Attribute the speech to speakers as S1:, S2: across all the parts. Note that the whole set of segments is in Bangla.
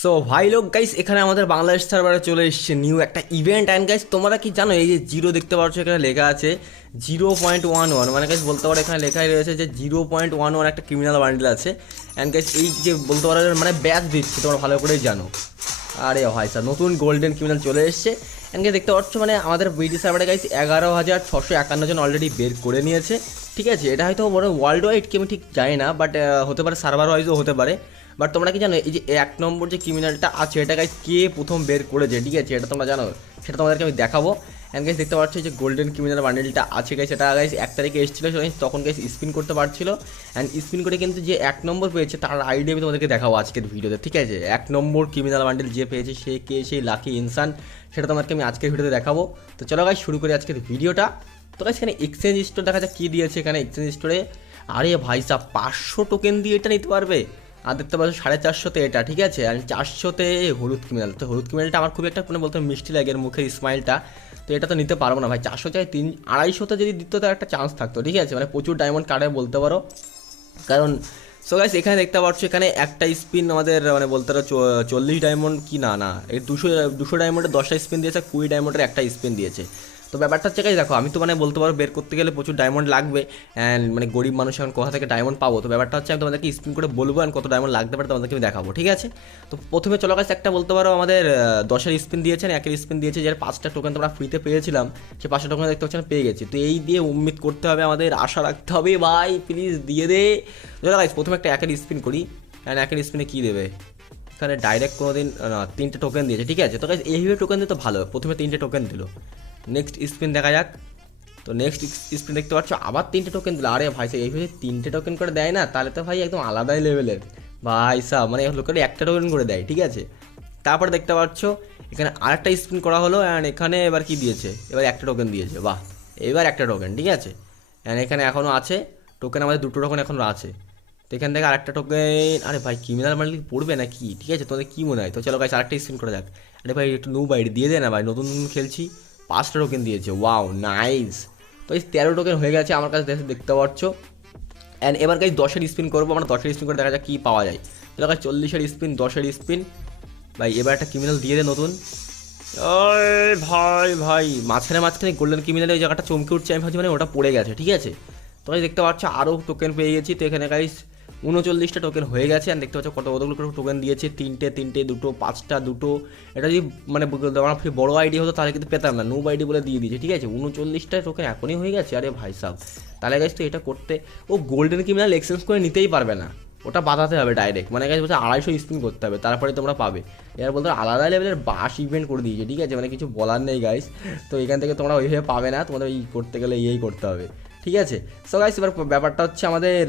S1: সো ভাই লোক গাইস এখানে আমাদের বাংলাদেশ সার্ভারে চলে এসেছে নিউ একটা ইভেন্ট অ্যান্ড গাইস তোমরা কি জানো, এই যে জিরো দেখতে পাচ্ছ, এখানে লেখা আছে জিরো পয়েন্ট ওয়ান ওয়ান মানে গাইস বলতে পারো, এখানে লেখাই রয়েছে যে জিরো পয়েন্ট ওয়ান ওয়ান একটা ক্রিমিনাল বান্ডেল আছে। অ্যান্ড গাইস এই যে বলতে পারো মানে ব্যাচ দিচ্ছে, তোমরা ভালো করেই জানো। আরে ভাই স্যার নতুন গোল্ডেন ক্রিমিনাল চলে এসছে। এনকে দেখতে পাচ্ছ মানে আমাদের বিডি সার্ভারে গাইস এগারো হাজার ছশো একান্ন জন অলরেডি বের করে নিয়েছে। ঠিক আছে, এটা হয়তো বড় ওয়ার্ল্ড ওয়াইড কি আমি ঠিক জানি না বাট হতে পারে সার্ভার ওয়াইজও হতে পারে। বাট তোমরা কি জানো, এই যে এক নম্বর যে ক্রিমিনালটা আছে, এটা গাইস কে প্রথম বের করেছে? ঠিক আছে? এটা তোমরা জানো। সেটা তোমাদেরকে আমি দেখাবো। অ্যান্ড গাইস দেখতে পাচ্ছ যে গোল্ডেন ক্রিমিনাল বান্ডেলটা আছে গাইস এটা গাইস এক তারিখে এসেছিল তখন গাইস স্পিন করতে পারছিল। অ্যান্ড স্পিন করে কিন্তু যে এক নম্বর পেয়েছে, তার আইডিয়া আমি তোমাদেরকে দেখাবো আজকের ভিডিওতে, ঠিক আছে? এক নম্বর ক্রিমিনাল বান্ডেল যে পেয়েছে, সে কে? সেই লাকি ইনসান সেটা তোমাদেরকে আমি আজকের ভিডিওতে দেখাবো। তো চলো গাইস শুরু করি আজকের ভিডিওটা। তো গাইস এখানে এক্সচেঞ্জ স্টোর দেখা যাক কী দিয়েছে এখানে এক্সচেঞ্জ স্টোরে আরে ভাই সাহ পাঁচশো টোকেন দিয়ে এটা নিতে পারবে? আর দেখতে পাচ্ছ সাড়ে চারশোতে এটা, ঠিক আছে? আর চারশোতে হলুদ ক্রিমিনাল। তো হলুদ ক্রিমিনালটা আমার খুব একটা মানে বলতে মিষ্টি লাগে, মুখের স্মাইলটা তো এটা তো নিতে পারব না ভাই। চারশো চাই তিন, আড়াইশোতে যদি দিত তো একটা চান্স থাকতো, ঠিক আছে? মানে প্রচুর ডায়মন্ড কার্ডে বলতে পারো। কারণ সো গাইস এখানে দেখতে পাচ্ছ, এখানে একটা স্পিন আমাদের মানে বলতে পারো চল্লিশ ডায়মন্ড কি না না। এই দুশো দুশো ডায়মন্ডের দশটা স্পিন দিয়েছে, কুড়ি ডায়মন্ডের একটা স্পিন দিয়েছে। তো ব্যাপারটা হচ্ছে দেখো, আমি তো মানে বলতে পারো বের করতে গেলে প্রচুর ডায়মন্ড লাগবে অ্যান্ড মানে গরিব মানুষ এখন কোথা থেকে ডায়মন্ড পাবো? তো ব্যাপারটা হচ্ছে আমি তোমাদেরকে স্পিন করে বলব অ্যান্ড কত ডায়মন্ড লাগতে পারে তোমাদেরকে আমি দেখাবো, ঠিক আছে? তো প্রথমে চলো গাছ একটা বলতে পারো আমাদের দশের স্পিন দিয়েছেন একের স্পিন দিয়েছে, যার পাঁচটা টোকেন তোমরা ফ্রিতে পেয়েছিলাম, সে পাঁচটা টোকেন দেখতে পাচ্ছেন পেয়ে গেছি। তো এই দিয়ে উম্মিদ করতে হবে, আমাদের আশা রাখতে হবে, ভাই প্লিজ দিয়ে দে। চলো গাইস প্রথমে একটা একের স্পিন করি অ্যান্ড একের স্পিনে কী দেবে? এখানে ডাইরেক্ট কোনো দিন তিনটে টোকেন দিয়েছে, ঠিক আছে? তো এইভাবে টোকেন দিতে ভালো, প্রথমে তিনটে টোকেন দিল। নেক্সট স্পিন দেখা যাক। তো নেক্সট স্পিন দেখতে পাচ্ছ, আবার তিনটে টোকেন দিল। আরে ভাই সাহেব এইভাবে তিনটে টোকেন করে দেয় না, তাহলে তো ভাই একদম আলাদাই লেভেলের ভাই সাহ মানে লোকের একটা টোকেন করে দেয়, ঠিক আছে? তারপর দেখতে পাচ্ছ, এখানে আরেকটা স্পিন করা হলো অ্যান্ড এখানে এবার কি দিয়েছে? এবার একটা টোকেন দিয়েছে, বাহ। এবার একটা টোকেন ঠিক আছে? অ্যান্ড এখানে এখনও আছে টোকেন আমাদের দুটো টোকেন এখনও আছে। তো এখান থেকে আরেকটা টোকেন আরে ভাই ক্রিমিনাল মানে পড়বে না কি ঠিক আছে, তোমাদের কী মনে হয়? তো চলো গাছ আরেকটা স্পিন করে যাক। আরে ভাই, একটু নো বাইট দিয়ে দে না ভাই, নতুন খেলছি। পাঁচটা টোকেন দিয়েছে। ওয়াও নাইস তো এই তেরো টোকেন হয়ে গেছে আমার কাছে দেখে- দেখতে পাচ্ছ। অ্যান্ড এবার গাছ দশের স্পিন করব। আমরা দশের স্পিন করে দেখা যাক কী পাওয়া যায়। চলো গাছ চল্লিশের স্পিন দশের স্পিন ভাই, এবার একটা ক্রিমিনাল দিয়ে দে নতুন। ভাই ভাই, মাঝখানে মাঝখানে গোল্ডেন ক্রিমিনালের ওই জায়গাটা চমকে উঠছে। আমি ভাবছি মানে ওটা পড়ে গেছে, ঠিক আছে? তো দেখতে পাচ্ছ আরও টোকেন পেয়ে গেছি। তো এখানে গাইস উনচল্লিশটা টোকেন হয়ে গেছে আর দেখতে পাচ্ছ কত কতগুলো টোকেন দিয়েছে, তিনটে তিনটে, দুটো, পাঁচটা, দুটো। এটা যদি মানে আমার বড় আইডি হতো, তাহলে কিন্তু পেতাম না নুব আইডি বলে দিয়ে দিয়েছে, ঠিক আছে? উনচল্লিশটা টোকেন এখনই হয়ে গেছে, আরে ভাই সাহ তাহলে গাইস তো এটা করতে, ও গোল্ডেন ক্রিমিনাল এক্সচেঞ্জ করে নিতেই পারবে না। ওটা বাঁধাতে হবে ডাইরেক্ট মানে গাছ বলছে আড়াইশো স্পিন করতে হবে, তারপরে তোমরা পাবে। এবার বলতে আলাদা লেভেলের বাস ইভেন্ট করে দিয়েছে, ঠিক আছে? মানে কিছু বলার নেই গাইস তো এখান থেকে তোমরা ওইভাবে পাবে না, তোমাদের এই করতে গেলে এই করতে হবে, ঠিক আছে? সো গাইস এবার ব্যাপারটা হচ্ছে আমাদের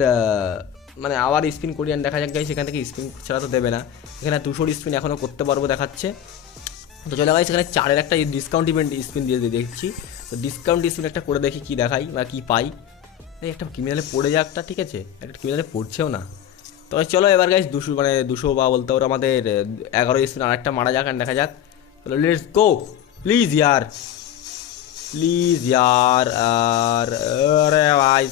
S1: মানে আবার স্পিন করি আর দেখা যাক গাইস এখান থেকে স্পিন ছাড়া তো দেবে না। এখানে দুশোর স্পিন এখনও করতে পারব দেখাচ্ছে। তো চলে গাইস এখানে চারের একটা ডিসকাউন্ট ইভেন্ট স্পিন দিয়ে দিয়ে দেখছি। তো ডিসকাউন্ট স্পিন একটা করে দেখি কী দেখাই বা কী পাই। এই একটা ক্রিমিনালে পড়ে যায় একটা ঠিক আছে? একটা ক্রিমিনালে পড়ছেও না। তো চলো এবার গাইস দুশো মানে দুশো বা বলতে পারো আমাদের এগারো স্পিন আরেকটা মারা যাক আর দেখা যাক। চলো লেটস গো প্লিজ ইয়ার প্লিজ ইয়ার আর ভাই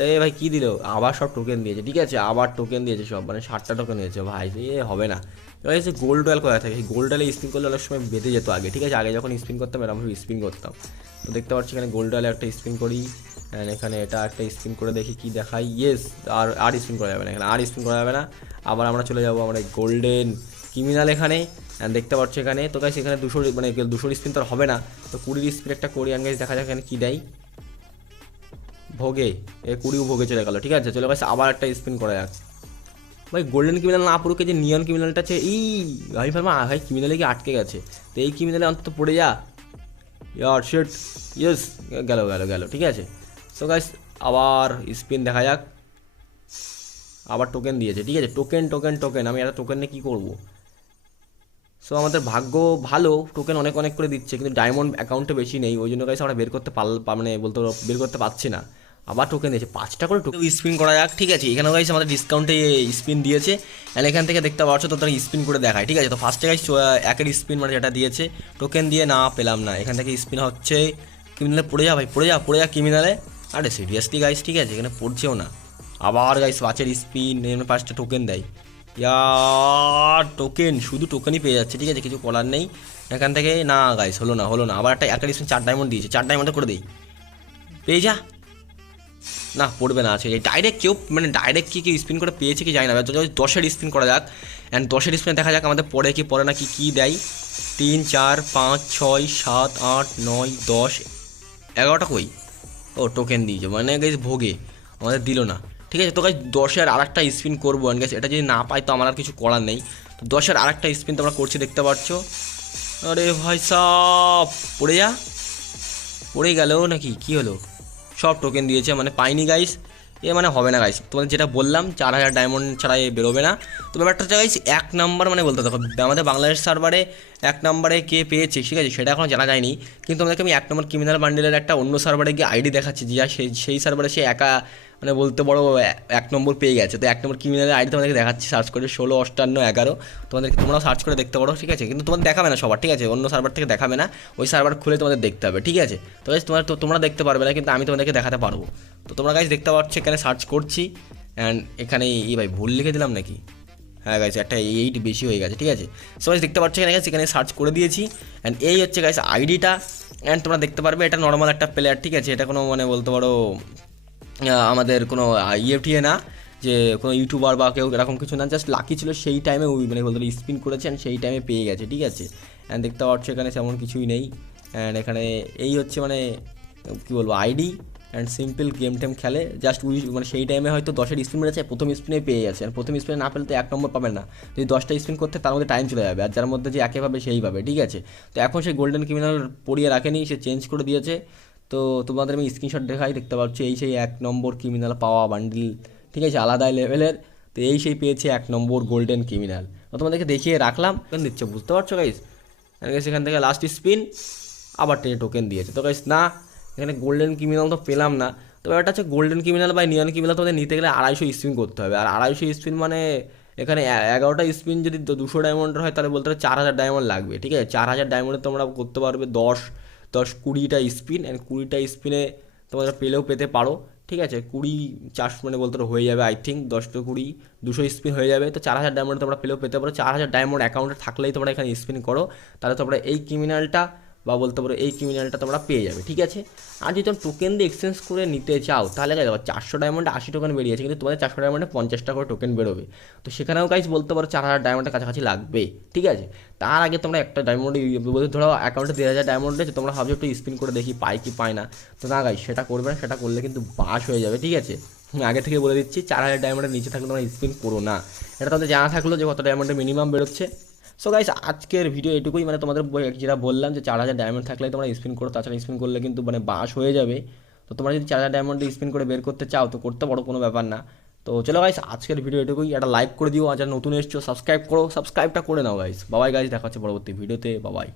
S1: এই ভাই কী দিল? আবার সব টোকেন দিয়েছে, ঠিক আছে? আবার টোকেন দিয়েছে সব মানে ষাটটা টোকেন দিয়েছে, ভাই, এ হবে না। এবার এসে গোল্ড ডয়েল কোথায় থাকে গোল্ড ডয়েলে স্পিন করলে অনেক সময় বেঁধে যেত আগে, ঠিক আছে? আগে যখন স্পিন করতাম, এরকম স্পিন করতাম। তো দেখতে পাচ্ছি এখানে গোল্ড ডয়েলে একটা স্পিন করি এখানে এটা একটা স্পিন করে দেখি কি দেখাই। ইয়েস আর আর স্পিন করা যাবে না এখানে, আর স্পিন করা যাবে না। আবার আমরা চলে যাব আমরা গোল্ডেন ক্রিমিনাল এখানে অ্যান্ড দেখতে পাচ্ছ এখানে। তো গাইস এখানে দুশো মানে দুশোর স্পিন তো হবে না। তো কুড়ির স্পিন একটা করি অ্যান্ড দেখা যাক এখানে কী দেয়। ভোগে, এ কুড়িও ভোগে চলে গেল, ঠিক আছে? চলে গেছে, আবার একটা স্পিন করা যাক ভাই গোল্ডেন ক্রিমিনাল না পুরোকে যে নিয়ন ক্রিমিনালটা আছে এই, আমি ফার্মা ভাই ক্রিমিনালে কি আটকে গেছে। তো এই ক্রিমিনালে অন্তত পড়ে যা। ইয়ার শিট ইয়েস গেল গেল গেল, ঠিক আছে? সো গাইস আবার স্পিন দেখা যাক। আবার টোকেন দিয়েছে, ঠিক আছে? টোকেন টোকেন টোকেন আমি একটা টোকেন নিয়ে কী করব? সো আমাদের ভাগ্য ভালো টোকেন অনেক অনেক করে দিচ্ছে, কিন্তু ডায়মন্ড অ্যাকাউন্টে বেশি নেই, ওই জন্য গাইস আমরা বের করতে পারল মানে বলতে বের করতে পারছি না। আবার টোকেন দিয়েছে, পাঁচটা করে টোকেন স্পিন করা যাক, ঠিক আছে? এখানে গাইস আমাদের ডিসকাউন্টে স্পিন দিয়েছে। অ্যান্ড এখান থেকে দেখতে পাচ্ছ তো তারা স্পিন করে দেখায়, ঠিক আছে? তো ফার্স্টে গাইস একের স্পিন মানে যেটা দিয়েছে টোকেন দিয়ে না পেলাম না। এখান থেকে স্পিন হচ্ছে ক্রিমিনালে পড়ে যা ভাই, পড়ে যা পড়ে যা ক্রিমিনালে আরে সিরিয়াসলি গাইস ঠিক আছে? এখানে পড়ছেও না। আবার গাইস পাঁচের স্পিন পাঁচটা টোকেন দেয়। ইয়ার টোকেন শুধু টোকেনই পেয়ে যাচ্ছে, ঠিক আছে? কিছু করার নেই। এখান থেকে না গাইস হলো না হলো না। আবার একটা একটা স্পিন চার ডায়মন্ড দিয়েছে। চার ডায়মন্ডে করে দিই। পেয়ে যা। না, পড়বে না আছে এই ডাইরেক্ট কেউ মানে ডাইরেক্ট কি কি স্পিন করে পেয়েছে কি জানি না দশের স্পিন করা যাক অ্যান্ড দশের স্পিনে দেখা যাক আমাদের পরে কি পরে না কি, কী দেয়। তিন, চার, পাঁচ, ছয়, সাত, আট, নয়, দশ, এগারোটা কই? ও টোকেন দিয়েছে মানে গেছে ভোগে, আমাদের দিল না। ঠিক আছে, তো গাছ দশের আর একটা স্পিন করব অ্যান্ড গেছে এটা যদি না পাই, তো আমার আর কিছু করার নেই। তো দশের আর একটা স্পিন তোমরা করছি, দেখতে পাচ্ছ। আরে ভাই সব পড়ে যা। পড়ে গেল নাকি? কি হলো? সব টোকেন দিয়েছে মানে পাইনি গাইস এ মানে হবে না গাইস তোমাদের যেটা বললাম, চার হাজার ডায়মন্ড ছাড়া এ বেরোবে না। তো ব্যাপারটা হচ্ছে গাইস এক নাম্বার মানে বলতে দেখো, আমাদের বাংলাদেশ সার্ভারে এক নম্বরে কে পেয়েছে, ঠিক আছে? সেটা এখনও জানা যায়নি। কিন্তু আমাদেরকে আমি এক নম্বর ক্রিমিনাল বান্ডেলের একটা অন্য সার্ভারে গিয়ে আইডি দেখাচ্ছি, যে সেই সেই সার্ভারে সে একা মানে বলতে বড় এক নম্বর পেয়ে গেছে। তো এক নম্বর ক্রিমিনালের আইডি তোমাদেরকে দেখাচ্ছি সার্চ করে ষোলো, অষ্টান্ন, এগারো। তোমাদেরকে তোমরাও সার্চ করে দেখতে পারো, ঠিক আছে? কিন্তু তোমাদের দেখাবে না সবার, ঠিক আছে? অন্য সার্ভার থেকে দেখাবে না। ওই সার্ভার খুলে তোমাদের দেখতে হবে, ঠিক আছে? তো তোমার তো, তোমরা দেখতে পারবে না, কিন্তু আমি তোমাদেরকে দেখাতে পারব। তো তোমরা গাইজ দেখতে পাচ্ছ, এখানে সার্চ করছি। অ্যান্ড এখানে এই ভাই, ভুল লিখে দিলাম নাকি? হ্যাঁ গাইস একটা এইট বেশি হয়ে গেছে, ঠিক আছে? সো গাইস দেখতে পাচ্ছ এখানে গাইস এখানে সার্চ করে দিয়েছি। অ্যান্ড এই হচ্ছে গাইস আইডিটা অ্যান্ড তোমরা দেখতে পারবে, এটা নর্মাল একটা প্লেয়ার ঠিক আছে? এটা কোনো মানে বলতে পারো আমাদের কোনো ইএফটিএ না, যে কোনো ইউটিউবার বা কেউ এরকম কিছু না জাস্ট লাকি ছিল সেই টাইমে ওই মানে বলতে স্পিন করেছেন সেই টাইমে পেয়ে গেছে, ঠিক আছে? অ্যান্ড দেখতে পাচ্ছ এখানে তেমন কিছুই নেই। অ্যান্ড এখানে এই হচ্ছে মানে কী বলব আইডি অ্যান্ড সিম্পল গেম টেম খেলে। জাস্ট উই মানে সেই টাইমে হয়তো দশের স্পিন মেরেছে, প্রথম স্পিনে পেয়ে গেছে। আর প্রথম স্পিনে না পেলে তো এক নম্বর পাবেন না। যদি দশটা স্পিন করতে, তার মধ্যে টাইম চলে যাবে। আর যার মধ্যে যে একে পাবে সেই পাবে ঠিক আছে? তো এখন সে গোল্ডেন ক্রিমিনাল পড়িয়ে রাখেনি, সে চেঞ্জ করে দিয়েছে। তো তোমাদের আমি স্ক্রিনশট দেখাই, দেখতে পাচ্ছি এই সেই এক নম্বর ক্রিমিনাল পাওয়া বান্ডিল ঠিক আছে? আলাদা লেভেলের তো এই সেই পেয়েছে এক নম্বর গোল্ডেন ক্রিমিনাল তোমাদেরকে দেখিয়ে রাখলাম কেন দিচ্ছে, বুঝতে পারছ গাইস সেখান থেকে লাস্ট স্পিন আবার টেনে টোকেন দিয়েছে। তো গাইস না, এখানে গোল্ডেন ক্রিমিনাল তো পেলাম না। তো ব্যাপারটা হচ্ছে গোল্ডেন ক্রিমিনাল বা নিয়ন ক্রিমিনাল তোমাদের নিতে গেলে আড়াইশো স্পিন করতে হবে। আর আড়াইশো স্পিন মানে এখানে এগারোটা স্পিন যদি দুশো ডায়মন্ডের হয়, তাহলে বলতে হবে চার হাজার ডায়মন্ড লাগবে, ঠিক আছে? চার হাজার ডায়মন্ডে তোমরা করতে পারবে দশ। দশ কুড়িটা স্পিন অ্যান্ড কুড়িটা স্পিনে তোমরা পেলেও পেতে পারো, ঠিক আছে? কুড়ি চারশো মানে বলতে হয়ে যাবে আই থিঙ্ক দশ টু কুড়ি, দুশো স্পিন হয়ে যাবে। তো চার হাজার ডায়মন্ড তোমরা পেলেও পেতে পারো। চার হাজার ডায়মন্ড অ্যাকাউন্টে থাকলেই তোমরা এখানে স্পিন করো। তাহলে তোমরা এই ক্রিমিনালটা বা বলতে পারো এই ক্রিমিনালটা তোমরা পেয়ে যাবে, ঠিক আছে? আর যদি তোমরা টোকেন দিয়ে এক্সচেঞ্জ করে নিতে চাও, তাহলে দেখো চারশো ডায়মন্ডে আশি টোকেন বেরিয়েছে কিন্তু তোমাদের চারশো ডায়মন্ডে পঞ্চাশটা করে টোকেন বেরোবে। তো সেখানেও গাইজ বলতে পারো চার হাজার ডায়মন্ডের কাছাকাছি লাগবে, ঠিক আছে? তার আগে তোমরা একটা ডায়মন্ড বলতে ধরো অ্যাকাউন্টে দেড় হাজার ডায়মন্ড রয়েছে, তোমরা ভাবছ একটু স্পিন করে দেখি পাই কি পায় না। তো না গাইজ সেটা করবে না, সেটা করলে কিন্তু বাস হয়ে যাবে, ঠিক আছে? আগে থেকে বলে দিচ্ছি, চার হাজার ডায়মন্ডের নিচে থাকলে তোমরা স্পিন করো না। এটা তোমাদের জানা থাকল যে কত ডায়মন্ডের মিনিমাম বেরোচ্ছে। সো গাইস আজকের ভিডিও এটুকুই। মানে তোমাদের যেটা বললাম যে চার হাজার ডায়মন্ড থাকলে তোমরা স্পিন করো, তাছাড়া স্পিন করলে কিন্তু মানে বাস হয়ে যাবে। তো তোমরা যদি চার হাজার ডায়মন্ড স্পিন করে বের করতে চাও, তো করতে পারো, কোনো ব্যাপার না। তো চলো গাইস আজকের ভিডিও এটুকুই। একটা লাইক করে দিও। আর যারা নতুন এসছো সাবস্ক্রাইব করো। সাবস্ক্রাইবটা করে নাও গাইস বাবাই গাইস দেখা হচ্ছে পরবর্তী ভিডিওতে বাবাই